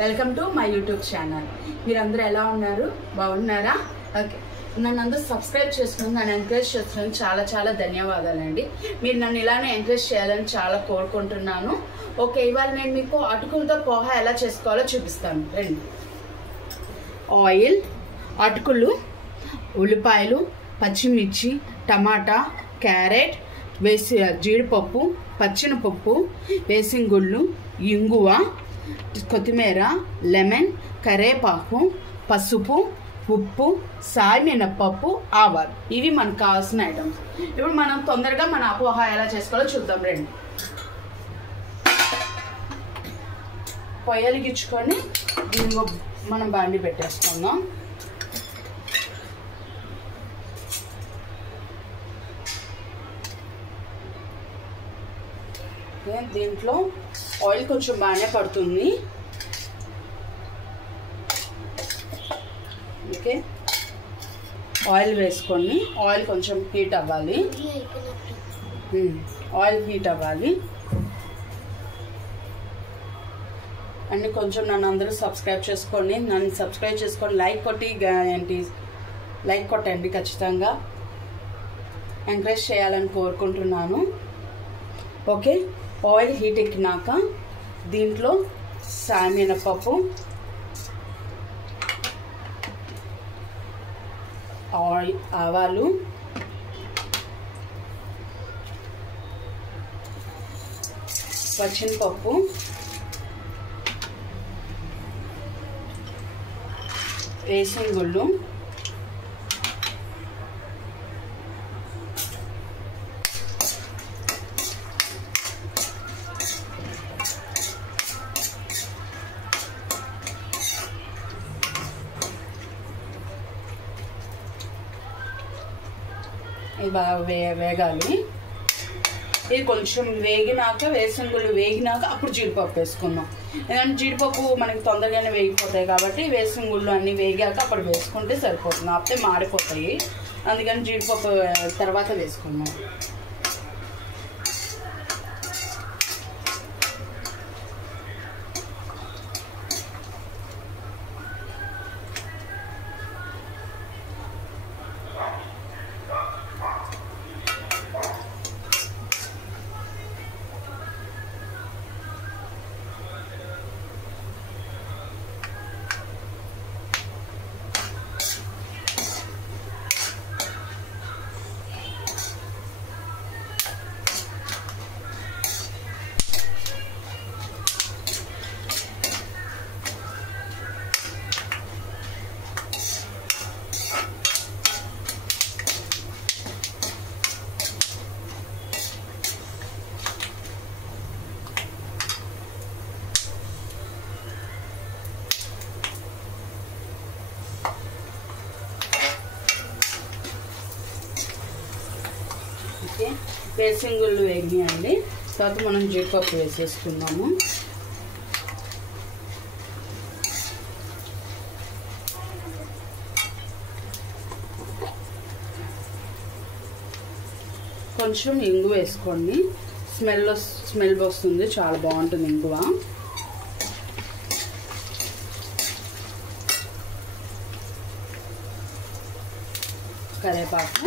Welcome to my YouTube channel. మీరందరూ ఎలా ఉన్నారు? బాగున్నారా? ఓకే, నన్ను అందరూ సబ్స్క్రైబ్ చేసుకుని నన్ను ఎంకరేజ్ చేస్తున్నందుకు చాలా చాలా ధన్యవాదాలండి. మీరు నన్ను ఇలానే ఎంకరేజ్ చేయాలని చాలా కోరుకుంటున్నాను. ఓకే, ఇవాళ నేను మీకు అటుకులతో పోహా ఎలా చేసుకోవాలో చూపిస్తాను. రండి. ఆయిల్, అటుకులు, ఉల్లిపాయలు, పచ్చిమిర్చి, టమాటా, క్యారెట్, జీడిపప్పు, పచ్చినపప్పు, వేసింగుళ్ళు, ఇంగువ, కొత్తిమీర, లెమన్, కరేపాకు, పసుపు, ఉప్పు, సాయమినపప్పు, ఆవాలు. ఇవి మనకు కావాల్సిన ఐటమ్స్. ఇప్పుడు మనం తొందరగా మన పోహా ఎలా చేసుకోవాలో చూద్దాం. రండి. పొయ్యలిగించుకొని దీనిలో మనం బాండి పెట్టేసుకుందాం. దీంట్లో ఆయిల్ కొంచెం బాగానే పడుతుంది. ఓకే, ఆయిల్ వేసుకొని ఆయిల్ కొంచెం హీట్ అవ్వాలి. ఆయిల్ హీట్ అవ్వాలి. అన్నీ కొంచెం నన్ను అందరూ సబ్స్క్రైబ్ చేసుకొని లైక్ కొట్టండి. ఖచ్చితంగా ఎంకరేజ్ చేయాలని కోరుకుంటున్నాను. ఓకే, ఆయిల్ హీట్ ఎక్కినాక దీంట్లో సాయమినపప్పు, ఆవాలు, పచ్చినపప్పు, వేసింగుళ్ళు, ఇది బాగా వేగాలి. ఇది కొంచెం వేసింగుళ్ళు వేగినాక అప్పుడు జీడిపప్పు వేసుకుందాం. ఎందుకంటే జీడిపప్పు మనకి తొందరగానే వేగిపోతాయి కాబట్టి వేసింగుళ్ళు అన్నీ వేగాక అప్పుడు వేసుకుంటే సరిపోతుంది. అప్పుడే మాడిపోతాయి. అందుకని జీడిపప్పు తర్వాత వేసుకుందాం. వేసింగుళ్ళు వేగినాయండి. తర్వాత మనం జీడిపప్పు వేసేసుకుందాము. కొంచెం ఇంగువ వేసుకోండి. స్మెల్ వస్తుంది, చాలా బాగుంటుంది ఇంగువ. కరివేపాకు,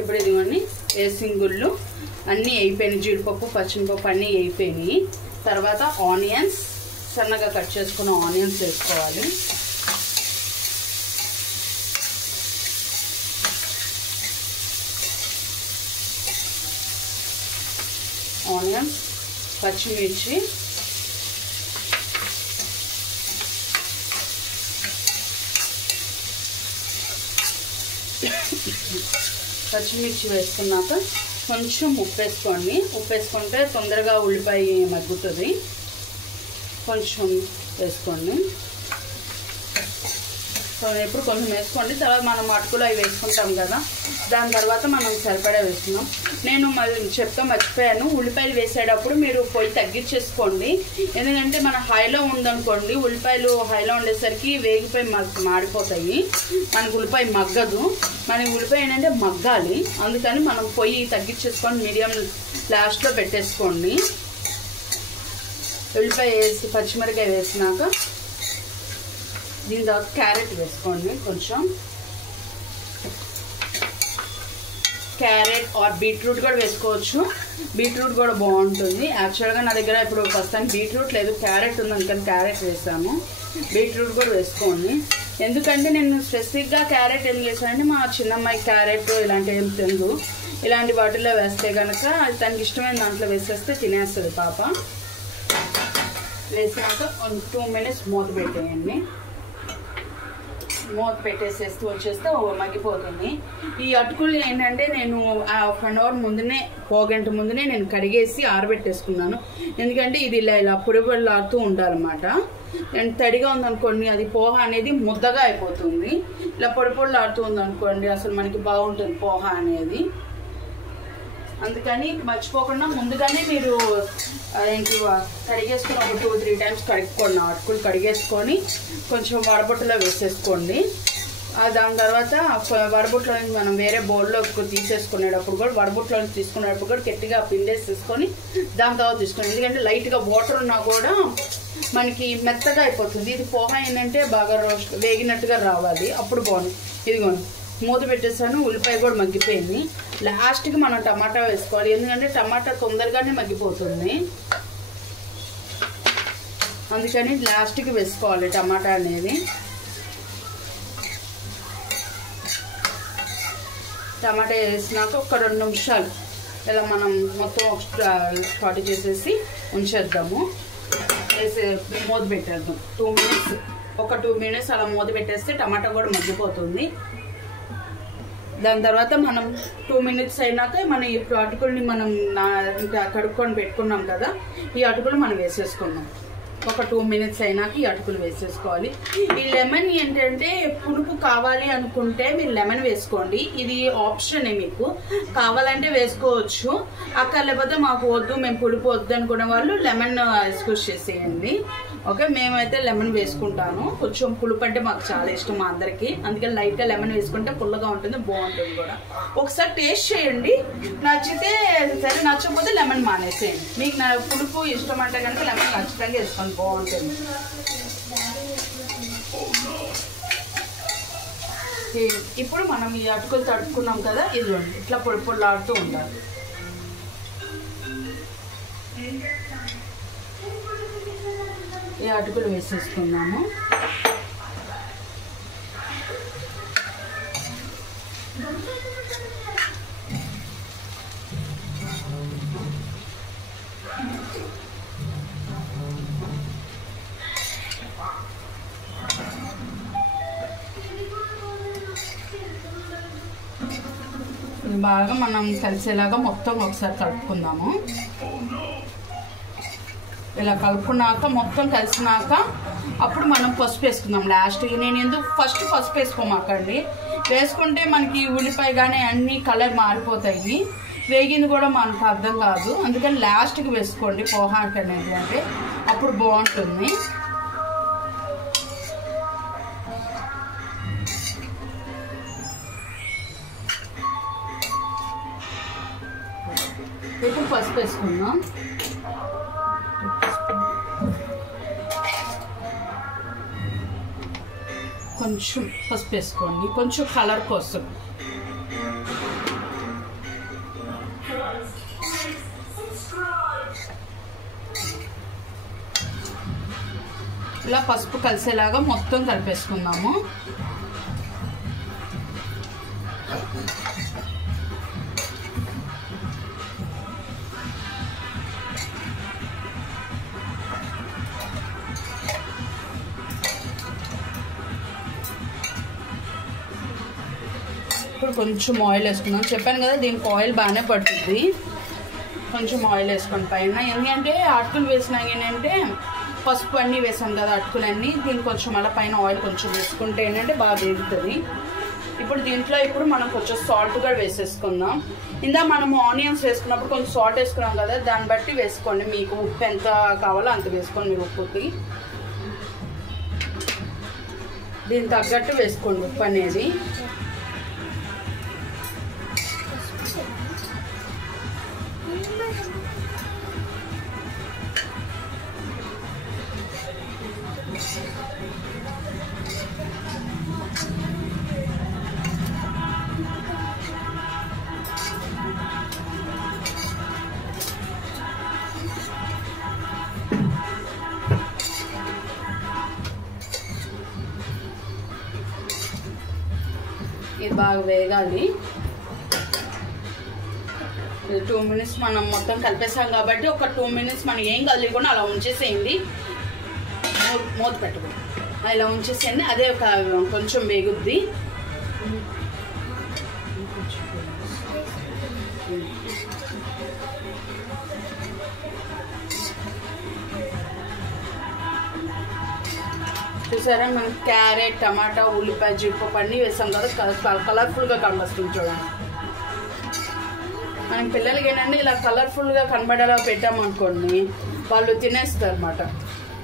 ఇప్పుడు ఇదిగోండి వేసింగుళ్ళు అన్నీ అయిపోయినాయి. జీడిపప్పు, పచ్చిమిరపప్పు అన్నీ అయిపోయినాయి. తర్వాత ఆనియన్స్, సన్నగా కట్ చేసుకున్న ఆనియన్స్ వేసుకోవాలి. ఆనియన్స్, పచ్చిమిర్చి, పచ్చిమిర్చి వేసుకున్నాక కొంచెం ఉప్పు వేసుకోండి. ఉప్పు వేసుకుంటే తొందరగా ఉల్లిపాయ మగ్గుతుంది. కొంచెం వేసుకోండి. ఎప్పుడు కొంచెం వేసుకోండి. తర్వాత మనం అటుకులు అవి వేసుకుంటాం కదా, దాని తర్వాత మనం సరిపడా వేస్తున్నాం. నేను మళ్ళీ చెప్తా మర్చిపోయాను, ఉల్లిపాయలు వేసేటప్పుడు మీరు పొయ్యి తగ్గించేసుకోండి. ఎందుకంటే మన హైలో ఉందనుకోండి, ఉల్లిపాయలు హైలో ఉండేసరికి వేగిపోయి మాడిపోతాయి, మనకు ఉల్లిపాయ మగ్గదు. మనకి ఉల్లిపాయ ఏంటంటే మగ్గాలి, అందుకని మనం పొయ్యి తగ్గించేసుకొని మీడియం లాస్ట్లో పెట్టేసుకోండి. ఉల్లిపాయ వేసి పచ్చిమిరకాయ వేసినాక దీని తర్వాత క్యారెట్ వేసుకోండి. కొంచెం క్యారెట్ ఆర్ బీట్రూట్ కూడా వేసుకోవచ్చు, బీట్రూట్ కూడా బాగుంటుంది. యాక్చువల్గా నా దగ్గర ఇప్పుడు ప్రస్తుతానికి బీట్రూట్ లేదు, క్యారెట్ ఉంది, అందుకని క్యారెట్ వేసాము. బీట్రూట్ కూడా వేసుకోండి. ఎందుకంటే నేను స్పెసిఫిక్గా క్యారెట్ ఎందుకు వేసానంటే మా చిన్నమ్మాయి క్యారెట్ ఇలాంటివి ఏం తిందు, ఇలాంటి వాటిల్లో వేస్తే కనుక తనకి ఇష్టమైన దాంట్లో వేసేస్తే తినేస్తుంది పాప. వేసాక 2 minutes మూత పెట్టేయండి. మూత పెట్టేసేస్తూ వచ్చేస్తే మగ్గిపోతుంది. ఈ అటుకులు ఏంటంటే నేను 1 hour ముందునే, గంట ముందునే నేను కడిగేసి ఆరబెట్టేసుకున్నాను. ఎందుకంటే ఇది ఇలా పొడిలాడుతూ ఉండాలన్నమాట. అండ్ తడిగా ఉందనుకోండి అది పోహ అనేది ముద్దగా అయిపోతుంది. ఇలా పొడిలాడుతూ ఉందనుకోండి అసలు మనకి బాగుంటుంది పోహ అనేది. అందుకని మర్చిపోకుండా ముందుగానే మీరు ఏంటి కడిగేసుకొని ఒక 2-3 times కడుక్కోండి. అటుకులు కడిగేసుకొని కొంచెం వడబొట్టలో వేసేసుకోండి. దాని తర్వాత వడబొట్టలో మనం వేరే బౌల్లో తీసేసుకునేటప్పుడు కూడా, వడబొట్టలో తీసుకునేటప్పుడు కూడా గట్టిగా పిండేసేసుకొని దాని తర్వాత తీసుకోండి. ఎందుకంటే లైట్గా వాటర్ ఉన్నా కూడా మనకి మెత్తగా అయిపోతుంది. ఇది పోహ ఏంటంటే బాగా వేగినట్టుగా రావాలి, అప్పుడు బాగుంది. ఇదిగోండి మూత పెట్టేసాను, ఉల్లిపాయ కూడా మగ్గిపోయింది. లాస్ట్కి మనం టమాటా వేసుకోవాలి, ఎందుకంటే టమాటా తొందరగానే మగ్గిపోతుంది, అందుకని లాస్ట్కి వేసుకోవాలి టమాటా అనేది. టమాటా వేసినాక ఒక 2 నిమిషాలు ఇలా మనం మొత్తం స్టార్ట్ చేసేసి ఉంచేద్దాము. వేసి మూత పెట్టేద్దాం 2 minutes. ఒక 2 minutes అలా మూత పెట్టేస్తే టమాటా కూడా మగ్గిపోతుంది. దాని తర్వాత మనం 2 minutes అయినాక మన ఈ అటుకుల్ని మనం కడుక్కొని పెట్టుకున్నాం కదా, ఈ అటుకులు మనం వేసేసుకున్నాం. ఒక 2 minutes అయినాక ఈ అటుకులు వేసేసుకోవాలి. ఈ లెమన్ ఏంటంటే పులుపు కావాలి అనుకుంటే మీరు లెమన్ వేసుకోండి, ఇది ఆప్షనే, మీకు కావాలంటే వేసుకోవచ్చు. లేకపోతే మాకు వద్దు, మేము పులుపు వద్దు అనుకునే వాళ్ళు లెమన్ ఎక్స్క్యూజ్ చేసేయండి. ఓకే, మేమైతే లెమన్ వేసుకుంటాను. కొంచెం పులుపు అంటే మాకు చాలా ఇష్టం మా అందరికి, అందుకని లైట్గా లెమన్ వేసుకుంటే పుల్లగా ఉంటుంది, బాగుంటుంది కూడా. ఒకసారి టేస్ట్ చేయండి, నచ్చితే సరే, నచ్చకపోతే లెమన్ మానేసేయండి. మీకు నా పులుపు ఇష్టం అంటే కనుక లెమన్ ఖచ్చితంగా వేసుకోండి, బాగుంటుంది. ఇప్పుడు మనం ఈ అటుకులు తడుపుకున్నాం కదా, ఇది ఇట్లా పొడి పొడిలాడుతూ ఉండాలి. ఈ అటుకులు వేసేసుకున్నాము. బాగా మనం కలిసేలాగా మొత్తం ఒకసారి కలుపుకుందాము. ఇలా కలుపుకున్నాక మొత్తం కలిసినాక అప్పుడు మనం పసుపు వేసుకుందాం లాస్ట్కి. నేను ఎందుకు ఫస్ట్ పసుపు వేసుకోమాకండి, వేసుకుంటే మనకి ఉల్లిపాయ కానీ అన్ని కలర్ మారిపోతాయి, వేగింది కూడా మనకు అర్థం కాదు. అందుకని లాస్ట్కి వేసుకోండి పోహాకి అనేది, అంటే అప్పుడు బాగుంటుంది. ఇప్పుడు పసుపు వేసుకుందాం. కొంచెం పసుపు వేసుకోండి, కొంచెం కలర్ కోసం. ఇలా పసుపు కలిసేలాగా మొత్తం కలిపేసుకుందాము. ఇప్పుడు కొంచెం ఆయిల్ వేసుకున్నాం, చెప్పాను కదా దీనికి ఆయిల్ బాగానే పడుతుంది. కొంచెం ఆయిల్ వేసుకోండి పైన, ఎందుకంటే అటుకులు వేసినాక ఏంటంటే పసుపు అన్నీ వేసాం కదా అటుకులన్నీ, దీనికి కొంచెం అలా పైన ఆయిల్ కొంచెం వేసుకుంటే ఏంటంటే బాగా వేగుతుంది. ఇప్పుడు దీంట్లో మనం కొంచెం సాల్ట్ కూడా వేసేసుకుందాం. ఇందా మనము ఆనియన్స్ వేసుకున్నప్పుడు కొంచెం సాల్ట్ వేసుకున్నాం కదా, దాన్ని బట్టి వేసుకోండి. మీకు ఉప్పు ఎంత కావాలో అంత వేసుకోండి. మీరు ఉప్పుకి దీనికి తగ్గట్టు వేసుకోండి ఉప్పు అనేది. ఇది బాగా వేగాలి. 2 minutes మనం మొత్తం కలిపేసాం కాబట్టి ఒక 2 minutes మనం ఏం కలియకుండా అలా ఉంచేసేయండి. మూత పెట్టుకోండి, ఇలా ఉంచేసేయండి. అదే కొంచెం వేగుద్ది. చూసారా, మనం క్యారెట్, టమాటా, ఉల్లిపాయ, జీడిపప్పు అన్నీ వేసాం కదా, కలర్ఫుల్గా కనిపిస్తుంది చూడండి. మనం పిల్లలకి ఏంటంటే ఇలా కలర్ఫుల్గా కనబడేలా పెట్టామనుకోండి వాళ్ళు తినేస్తారు అన్నమాట.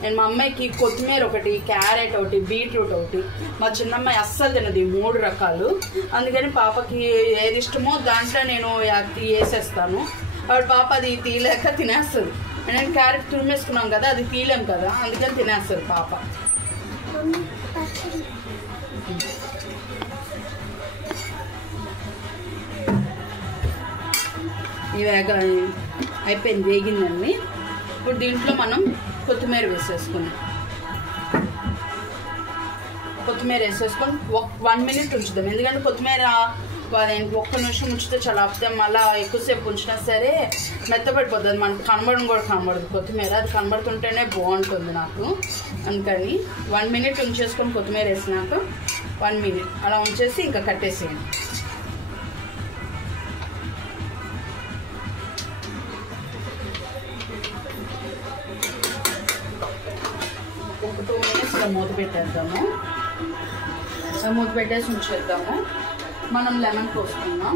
నేను మా అమ్మాయికి కొత్తిమీర ఒకటి, క్యారెట్ ఒకటి, బీట్రూట్ ఒకటి, మా చిన్నమ్మాయి అస్సలు తినదు 3 రకాలు. అందుకని పాపకి ఏది ఇష్టమో దాంట్లో నేను వేసేస్తాను. ఆవిడ పాప అది తీయలేక తినేస్తుంది. నేను క్యారెట్ తురిమేసుకున్నాం కదా, అది తీయలేం కదా, అందుకని తినేస్తుంది పాప. అయిపోయింది, వేగిందండి. ఇప్పుడు దీంట్లో మనం కొత్తిమీర వేసేసుకున్నాం. కొత్తిమీర వేసేసుకొని 1 minute ఉంచుదాం. ఎందుకంటే కొత్తిమీర 1 నిమిషం ఉంచితే చాలా ఆపుతాం. మళ్ళీ ఎక్కువసేపు ఉంచినా సరే మెత్తపడిపోతుంది, మనకు కనబడదు కొత్తిమీర. అది కనబడుతుంటేనే బాగుంటుంది నాకు. అందుకని 1 minute ఉంచేసుకొని కొత్తిమీర వేసినాక 1 minute అలా ఉంచేసి ఇంకా కట్టేసేయండి. ఒక 2 minutes ఇలా మూత పెట్టేద్దాము. మూత పెట్టేసి ఉంచేద్దాము. మనం లెమన్ పోసుకుందాం.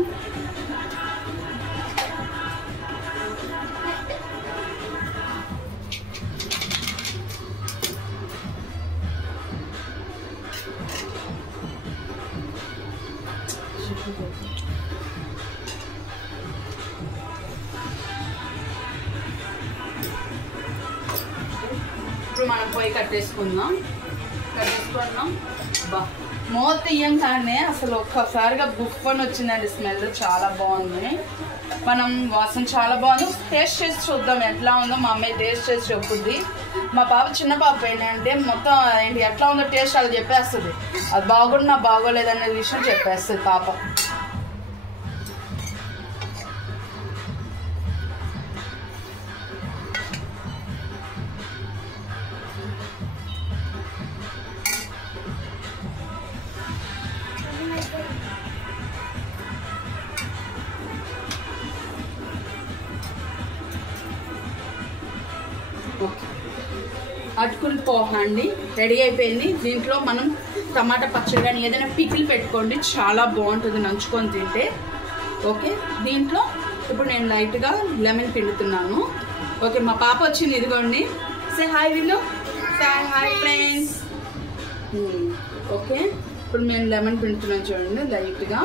ఇప్పుడు మనం పొయ్యి కట్టేసుకున్నాం. మూత తీయంగానే అసలు ఒక్కసారిగా బుఫ్ఫని వచ్చిందండి. స్మెల్ చాలా బాగుంది. మనం వాసన చాలా బాగుంది. టేస్ట్ చేసి చూద్దాం ఎట్లా ఉందో. మా అమ్మాయి టేస్ట్ చేసి చెప్పుద్ది. మా పాప చిన్న పాప ఏంటంటే మొత్తం ఏంటి ఎట్లా ఉందో టేస్ట్ అది చెప్పేస్తుంది. అది బాగున్నా బాగోలేదనే విషయం చెప్పేస్తుంది పాప. అటుకులు పోహ అండి రెడీ అయిపోయింది. దీంట్లో మనం టమాటా పచ్చడి కానీ ఏదైనా పికిల్ పెట్టుకోండి, చాలా బాగుంటుంది నంచుకొని తింటే. ఓకే, దీంట్లో ఇప్పుడు నేను లైట్గా లెమన్ పిండుతున్నాను. ఓకే, మా పాప వచ్చింది, ఇదిగోండి. సే హాయ్ విల్లు, సే హాయ్ ఫ్రెండ్స్. ఓకే, ఇప్పుడు నేను లెమన్ పిండుతున్నాను చూడండి లైట్గా.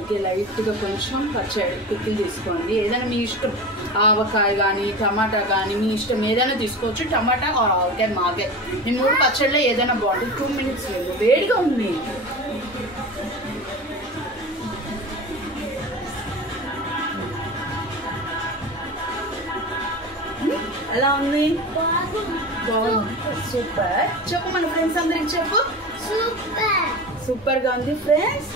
ఓకే, లైట్గా కొంచెం పచ్చడి పికిల్ తీసుకోండి. ఏదైనా మీ ఇష్టం, ఆవకాయ కానీ టమాటా కానీ మీ ఇష్టం ఏదైనా తీసుకోవచ్చు. టమాటా ఆవకాయ మాగే ఈ 3 పచ్చడిలో ఏదైనా బాగుంటుంది. 2 minutes లేదు, వేడిగా ఉంది. ఎలా ఉంది? బాగుంది, సూపర్. చెప్పు మన ఫ్రెండ్స్ అందరికి చెప్పు. సూపర్ గా ఉంది ఫ్రెండ్స్.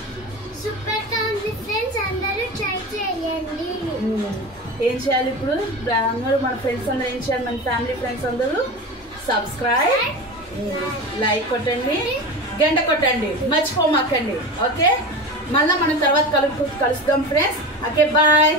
అందరూ ట్రై చేయండి. ఏం చేయాలి ఇప్పుడు? అందరూ మన ఫ్రెండ్స్ అందరూ ఏం చేయాలి? మన ఫ్యామిలీ ఫ్రెండ్స్ అందరూ సబ్స్క్రైబ్, లైక్ కొట్టండి, గంట కొట్టండి, మర్చిపోమాకండి. ఓకే, మళ్ళీ మనం తర్వాత కలుస్తాం ఫ్రెండ్స్. Okay, bye.